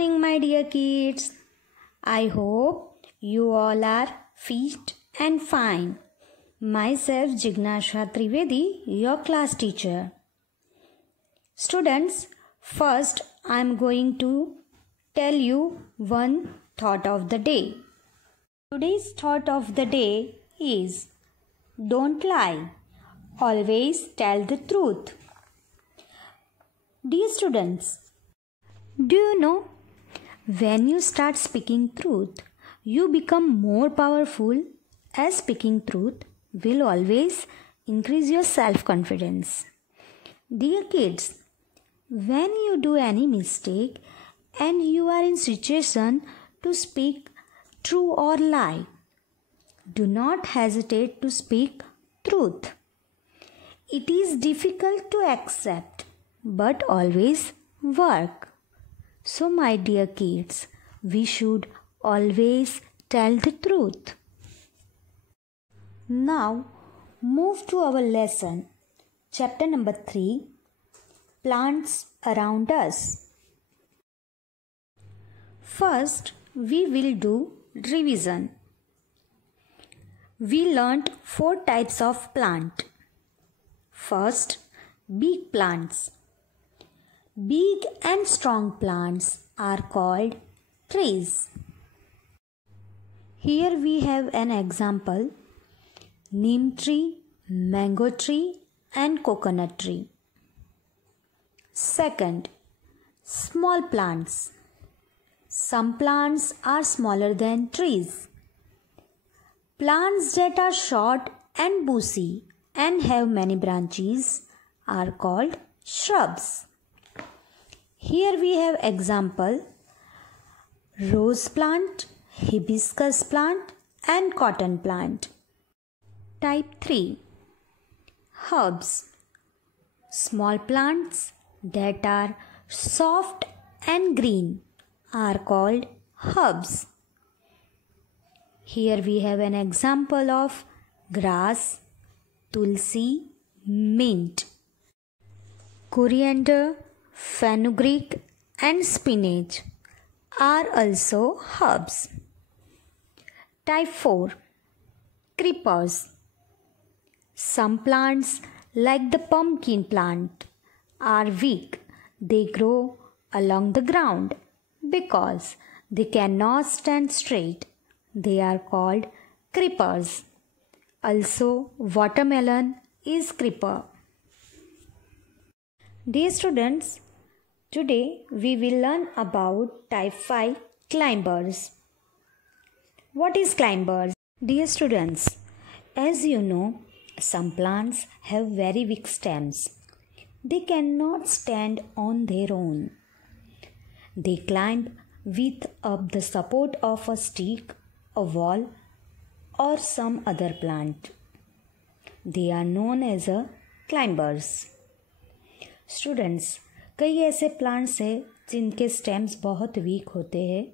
morning, my dear kids. I hope you all are fit and fine. Myself, Jignasha Trivedi, your class teacher. Students, first I am going to tell you one thought of the day. Today's thought of the day is, don't lie. Always tell the truth. Dear students, do you know, when you start speaking truth, you become more powerful, as speaking truth will always increase your self-confidence. Dear kids, when you do any mistake and you are in situation to speak true or lie, do not hesitate to speak truth. It is difficult to accept, but always work. So, my dear kids, we should always tell the truth. Now, move to our lesson. Chapter number 3, Plants Around Us. First, we will do revision. We learnt 4 types of plant. First, big plants. Big and strong plants are called trees. Here we have an example: neem tree, mango tree and coconut tree. Second, small plants. Some plants are smaller than trees. Plants that are short and bushy and have many branches are called shrubs. Here we have example: rose plant, hibiscus plant and cotton plant. Type 3, herbs. Small plants that are soft and green are called herbs. Here we have an example of grass, tulsi, mint. Coriander, fenugreek and spinach are also herbs. Type 4, creepers. Some plants like the pumpkin plant are weak. They grow along the ground because they cannot stand straight. They are called creepers. Also, watermelon is creeper. Dear students, today we will learn about type 5 climbers. What is climbers? Dear students, as you know, some plants have very weak stems. They cannot stand on their own. They climb with the support of a stick, a wall or some other plant. They are known as climbers. Students, कई ऐसे plants हैं जिनके stems बहुत week होते हैं,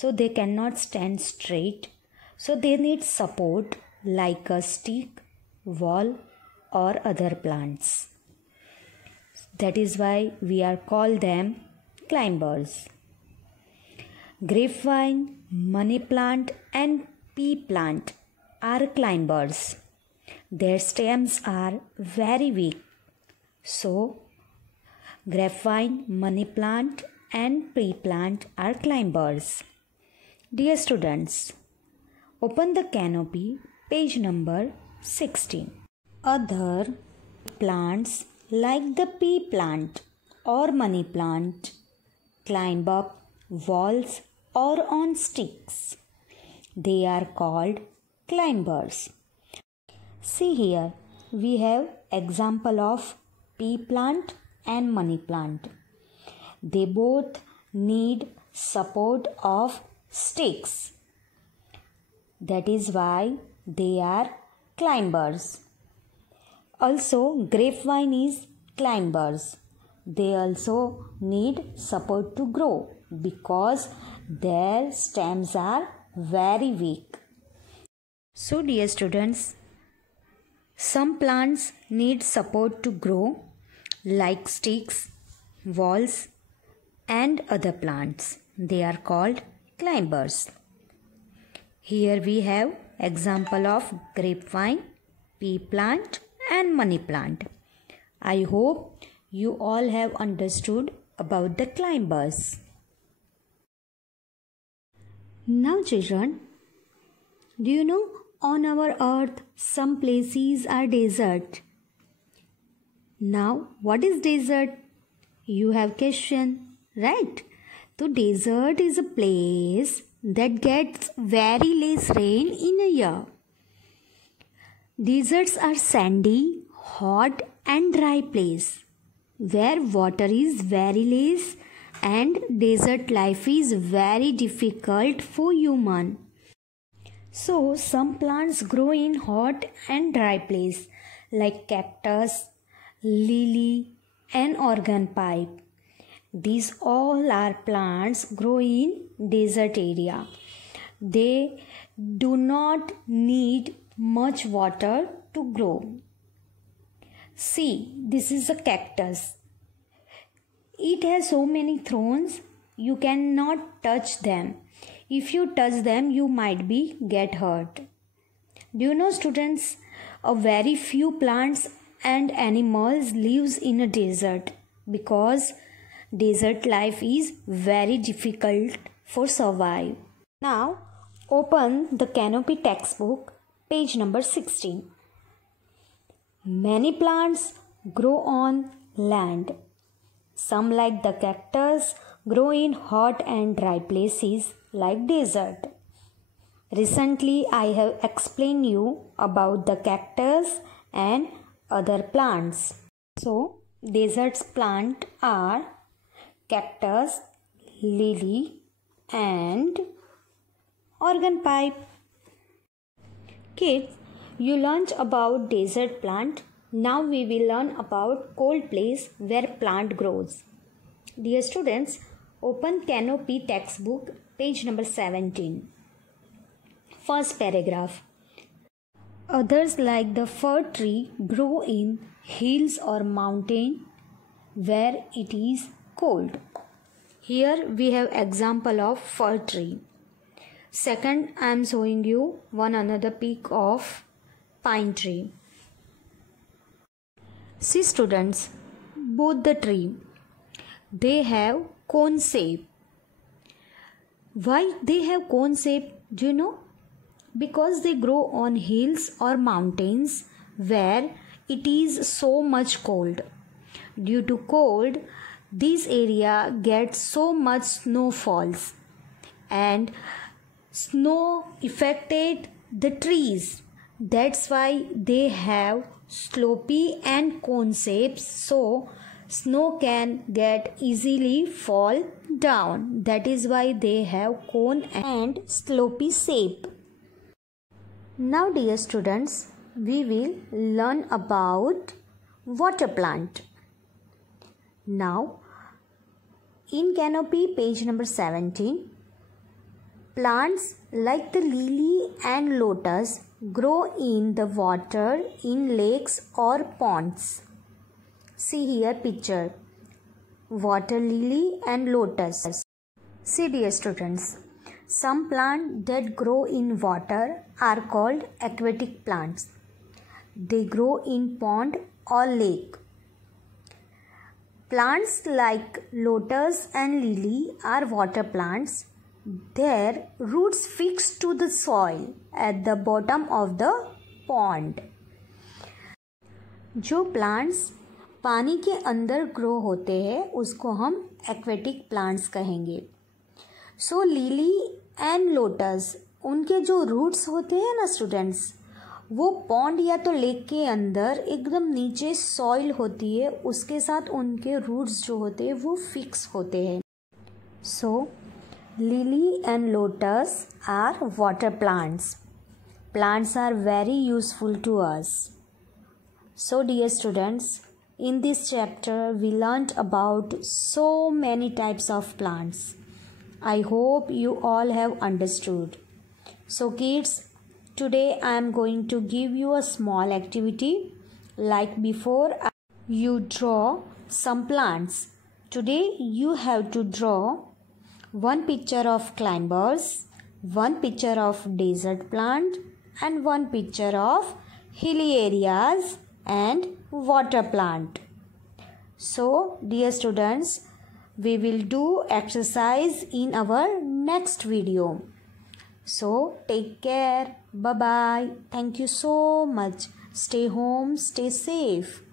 so they cannot stand straight, so they need support like a stick, wall or other plants. That is why we are called them climbers. Grapevine, money plant and pea plant are climbers. Their stems are very weak, so grapevine, money plant and pea plant are climbers. Dear students, open the canopy, page number 16. Other plants like the pea plant or money plant climb up walls or on sticks. They are called climbers. See here, we have example of pea plant and money plant. They both need support of sticks. That is why they are climbers. Also, grapevine is climbers. They also need support to grow because their stems are very weak. So, dear students, some plants need support to grow like sticks, walls and other plants. They are called climbers. Here we have example of grapevine, pea plant and money plant. I hope you all have understood about the climbers. Now children, do you know on our earth some places are desert? Now what is desert? You have question, right? So desert is a place that gets very less rain in a year. Deserts are sandy, hot and dry place where water is very less and desert life is very difficult for human. So some plants grow in hot and dry place like cactus, lily and organ pipe. These all are plants grow in desert area. They do not need much water to grow. See, this is a cactus. It has so many thorns, you cannot touch them. If you touch them, you might be get hurt. Do you know students, a very few plants and animals lives in a desert because desert life is very difficult for survive. Now open the Canopy textbook, page number 16. Many plants grow on land. Some like the cactus grow in hot and dry places like desert. Recently I have explained you about the cactus and other plants. So deserts plant are cactus, lily and organ pipe. Kids, you learned about desert plant. Now we will learn about cold place where plant grows. Dear students, open Canopy textbook, page number 17. First paragraph. Others like the fir tree grow in hills or mountain where it is cold. Here we have example of fir tree. Second, I am showing you one another peak of pine tree. See students, both the tree, they have cone shape. Why they have cone shape? Do you know? Because they grow on hills or mountains where it is so much cold. Due to cold, this area gets so much snowfalls and snow affected the trees. That's why they have slopy and cone shapes, so snow can get easily fall down. That is why they have cone and slopy shape. Now dear students, we will learn about water plant. Now in Canopy, page number 17, plants like the lily and lotus grow in the water in lakes or ponds. See here picture, water lily and lotus. See dear students, some plants that grow in water are called aquatic plants. They grow in pond or lake. Plants like lotus and lily are water plants. Their roots fix to the soil at the bottom of the pond. जो plants पानी के अंदर grow होते हैं उसको हम aquatic plants कहेंगे. सो lily and lotus, उनके जो रूट्स होते हैं ना स्टूडेंट्स, वो पॉन्ड या तो लेक के अंदर एकदम नीचे सॉइल होती है, उसके साथ उनके रूट्स जो होते हैं वो फिक्स होते हैं. सो lily and lotus are water plants. Plants are very useful to us. So dear students, in this chapter we learnt about so many types of plants. I hope you all have understood. So kids, today I am going to give you a small activity. Like before, you draw some plants. Today you have to draw one picture of climbers, one picture of desert plant, and one picture of hilly areas and water plant. So, dear students, we will do exercise in our next video. So, take care. Bye bye. Thank you so much. Stay home, stay safe.